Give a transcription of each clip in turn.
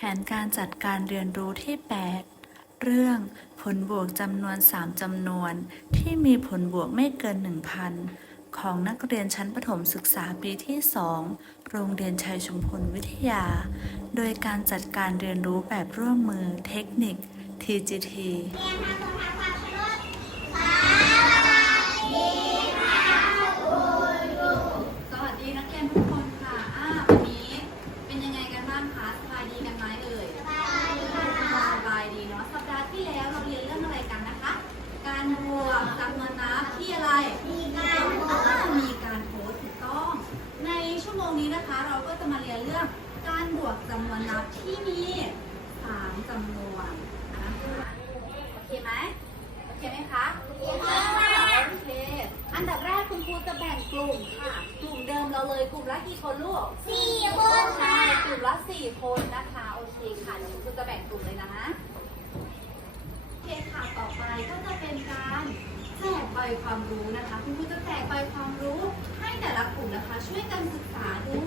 แผนการจัดการเรียนรู้ที่ 8 เรื่องผลบวกจำนวน 3จำนวน ที่มีผลบวกไม่เกิน 1,000 ของนักเรียนชั้นประถมศึกษาปีที่ 2 โรงเรียนชัยชุมพลวิทยา โดยการจัดการเรียนรู้แบบร่วมมือเทคนิค TGT ลุ่มค่ะ กลุ่มเดิมเราเลยกลุ่มละกี่คนลูกสี่คนค่ะ กลุ่มละสี่คนนะคะ โอเคค่ะเดี๋ยวคุณครูจะแบ่งกลุ่มเลยนะโอเคค่ะต่อไปก็จะเป็นการแจกใบความรู้นะคะ คุณครูจะแจกใบความรู้ให้แต่ละกลุ่มนะคะ ช่วยกันศึกษาดู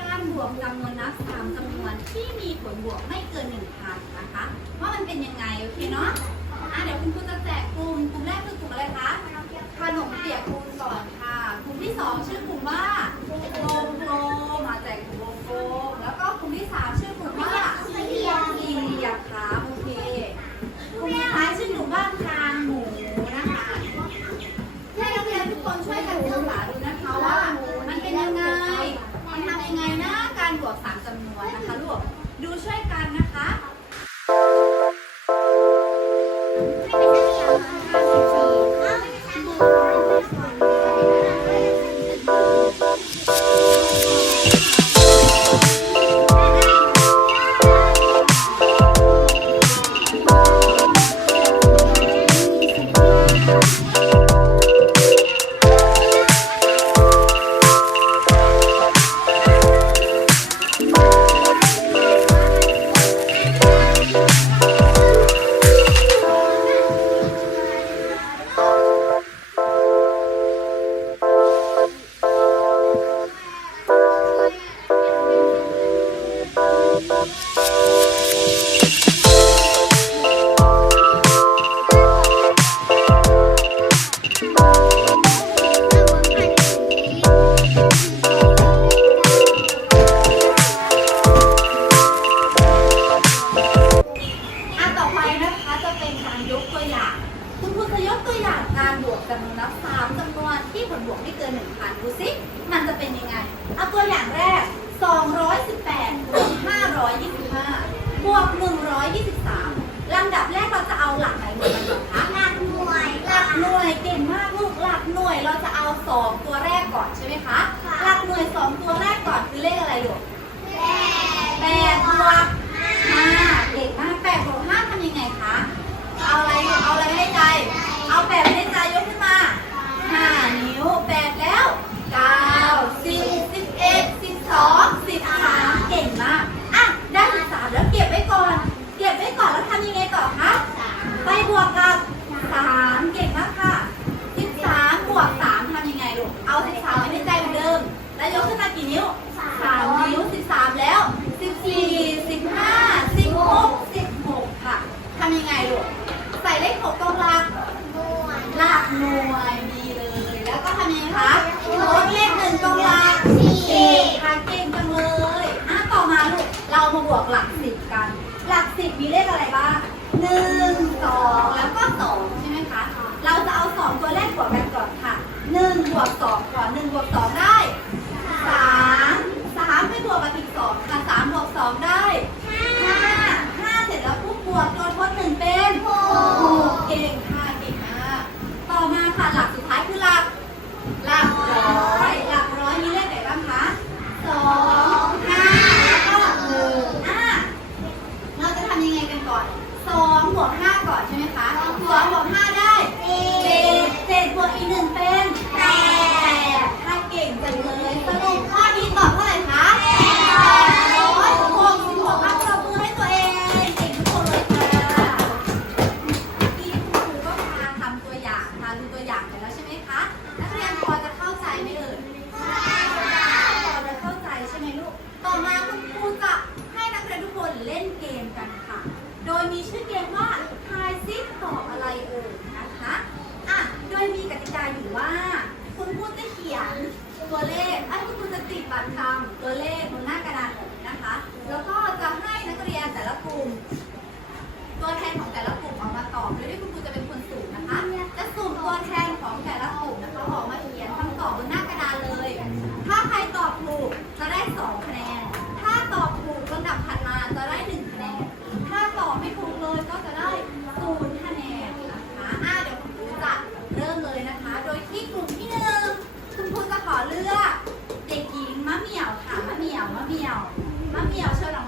การบวกจำนวนนับสามจำนวนที่มีผลบวกไม่เกินหนึ่งพันนะคะ ว่ามันเป็นยังไงโอเคเนาะอะเดี๋ยวคุณครูจะ ดูช่วยกันนะคะ วกหลักสิบกัน หลักสิบมีเลขอะไรบ้างหนึ่งสองแล้วก็สองใช่ไหมคะ เราจะเอาสองตัวแรกบวกกันก่อนค่ะหนึ่งบวกสองก่อน กลุ่ม ตัวแทนของแต่ละกลุ่มออกมาตอบโดยที่คุณครูจะเป็นคนสุ่มนะคะ จะสุ่มตัวแทนของแต่ละกลุ่มนะคะออกมาเขียนคำตอบบนหน้ากระดาษเลย ถ้าใครตอบถูกจะได้สองคะแนน ถ้าตอบถูกลำดับถัดมาจะได้หนึ่งคะแนน ถ้าตอบไม่ถูกเลยก็จะได้ศูนย์คะแนนนะคะอ่าเดี๋ยวคุณครูจะเริ่มเลยนะคะ โดยที่กลุ่มที่หนึ่งคุณครูจะขอเลือก เด็กหญิงมะเหมี่ยวค่ะมะเหมี่ยวมะเหมี่ยวมะเหมี่ยวเชิญ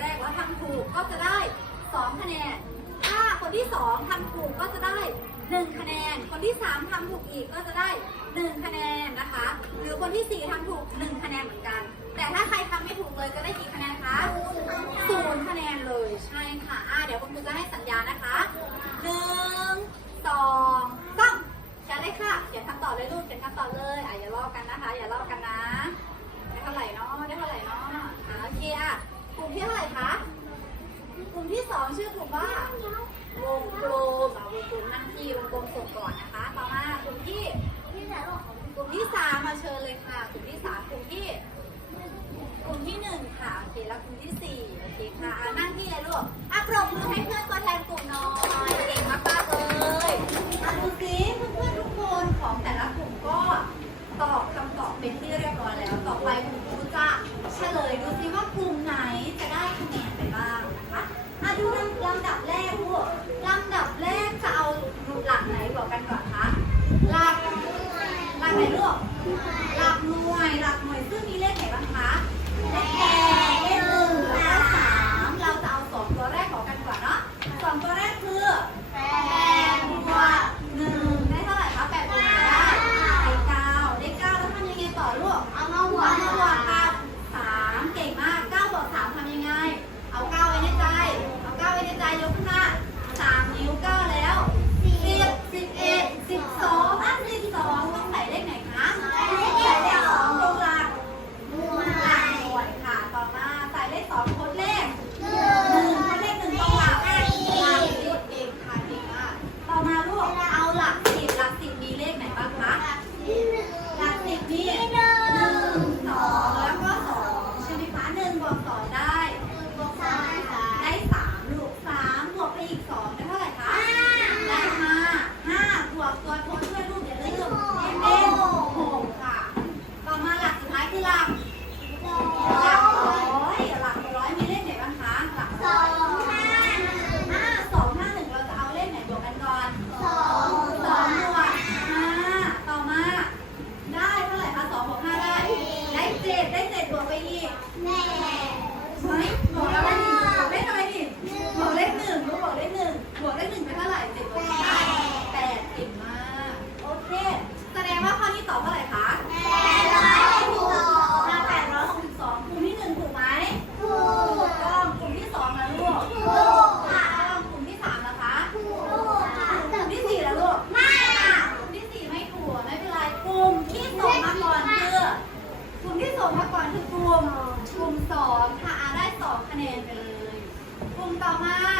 แรกแล้วทำถูกก็จะได้ 2 คะแนน ถ้าคนที่ 2 ทำถูกก็จะได้ 1 คะแนน คนที่ 3 ทำถูกอีกก็จะได้ 1 คะแนนนะคะ หรือคนที่ 4 ทำถูก 1 คะแนนเหมือนกัน แต่ถ้าใครทำไม่ถูกเลยจะได้กี่คะแนนคะศูนย์คะแนนเลยใช่ค่ะอ่าเดี๋ยวคุณครูจะให้สัญญานะคะหนึ่งสองสามจะได้ค่ะเขียนคำตอบเลยลูกเขียนคำตอบเลยอะอย่าลอกกันนะคะ อย่าลอกกันนะได้เท่าไหร่เนาะได้เท่าไหร่เนาะโอเคอะ ลุ่มที่เท่าไหร่คะ กลุ่มที่สองชื่อกลุ่มว่าวงกลมเอาวงกลมนั่งที่วงกลมส่งก่อนนะคะ ต่อมากลุ่มที่กลุ่มที่สามมาเชิญเลยค่ะ กลุ่มที่สามกลุ่มที่ กลุ่มที่หนึ่งค่ะ โอเค แล้วกลุ่มที่สี่โอเคค่ะอะนั่งที่เลยลูกอะปรบมือให้เพื่อน ต่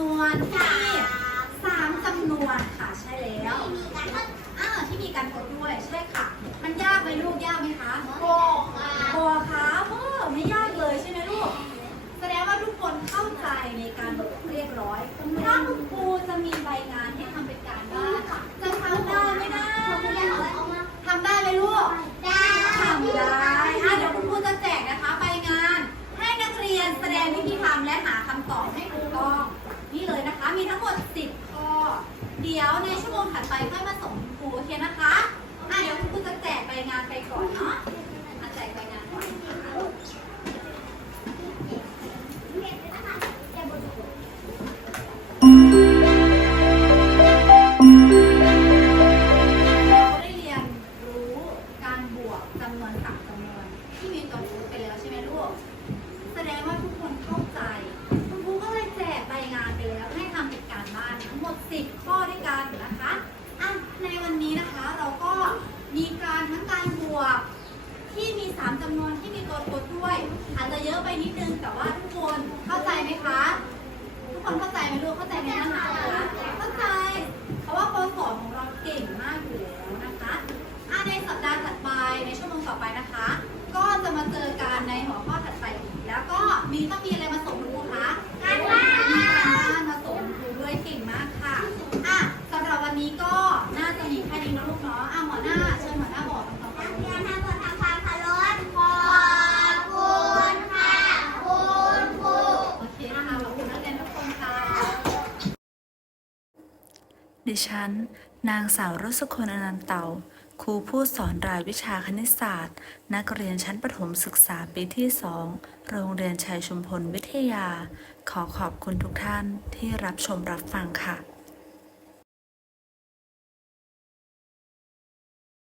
นวนที่สามจำนวนค่ะใช่แล้วที่มีการทดอ่าที่มีการทดด้วยใช่ค่ะ มันยากไหมลูกยากไหมคะโกค่ะโกค่ะเอไม่ยากเลยใช่ไหมลูก แสดงว่าทุกคนเข้าใจในการเรียกร้อยถ้าคครูจะมีใบงานให้ทำเป็น เดี๋ยวในชั่วโมงถัดไปค่อยมาส่งครูโอเคนะคะ อะเดี๋ยวคุณรูจะแจกใบงานไปก่อนเนาะ เข้าใจไหมลูกเข้าใจไหมนะคะเข้าใจ เพราะว่าโค้ชสอนของเราเก่งมากอยู่แล้วนะคะอะในสัปดาห์ถัดไปในชั่วโมงต่อไปนะคะ ก็จะมาเจอกันในหัวข้อถัดไปแล้วก็มีต้องมี ดิฉัน นางสาวรสคนอนันต์เต่าครูผู้สอนรายวิชาคณิตศาสตร์ นักเรียนชั้นประถมศึกษาปีที่สอง โรงเรียนชัยชุมพลวิทยา ขอขอบคุณทุกท่านที่รับชมรับฟังค่ะ